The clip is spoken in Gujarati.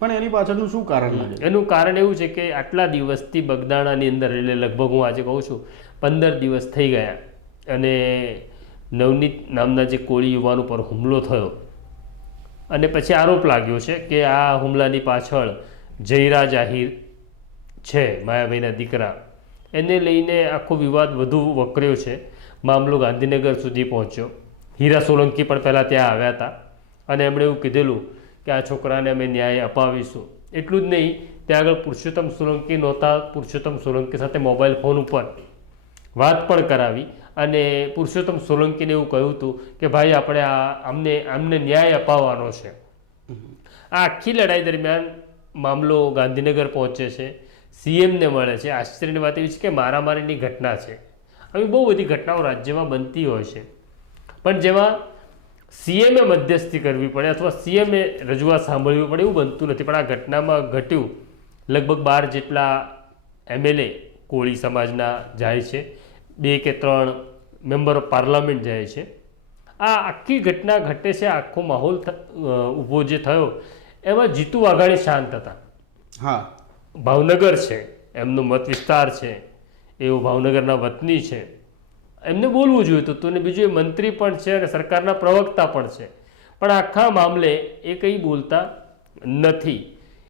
પણ એની પાછળનું શું કારણ લાગે? એનું કારણ એવું છે કે આટલા દિવસથી બગદાણાની અંદર, એટલે લગભગ હું આજે કહું છું 15 દિવસ થઈ ગયા, અને નવનીત નામના જે કોળી યુવાન ઉપર હુમલો થયો, અને પછી આરોપ લાગ્યો છે કે આ હુમલાની પાછળ જયરાજ આહિર છે, માયાભાઈના દીકરા, એને લઈને આખો વિવાદ વધુ વકર્યો છે. મામલો ગાંધીનગર સુધી પહોંચ્યો. હીરા સોલંકી પણ પહેલાં ત્યાં આવ્યા હતા, અને એમણે એવું કીધેલું કે આ છોકરાને અમે ન્યાય અપાવીશું. એટલું જ નહીં, ત્યાં આગળ પુરુષોત્તમ સોલંકી નહોતા, પુરુષોત્તમ સોલંકી સાથે મોબાઈલ ફોન ઉપર વાત પણ કરાવી, અને પુરુષોત્તમ સોલંકીને એવું કહ્યું હતું કે ભાઈ આપણે આમને ન્યાય અપાવવાનો છે. આ આખી લડાઈ દરમિયાન મામલો ગાંધીનગર પહોંચે છે, સીએમને મળે છે. આશ્ચર્યની વાત એવી છે કે મારામારીની ઘટના છે. આવી બહુ બધી ઘટનાઓ રાજ્યમાં બનતી હોય છે, પણ જેમાં સીએમએ મધ્યસ્થી કરવી પડે અથવા સીએમએ રજૂઆત સાંભળવી પડે એવું બનતું નથી. પણ આ ઘટનામાં ઘટ્યું. લગભગ 12 જેટલા એમએલએ કોળી સમાજના જાય છે, 2 કે 3 મેમ્બર ઓફ પાર્લામેન્ટ જાય છે. આ આખી ઘટના ઘટે છે. આખો માહોલ ઊભો જે થયો એમાં જીતુ વાઘાણી શાંત હતા. હા, ભાવનગર છે, એમનો મત વિસ્તાર છે, એવો ભાવનગરના વતની છે, એમને બોલવું જોઈતું હતું. અને બીજું એ મંત્રી પણ છે અને સરકારના પ્રવક્તા પણ છે, પણ આખા મામલે એ કંઈ બોલતા નથી.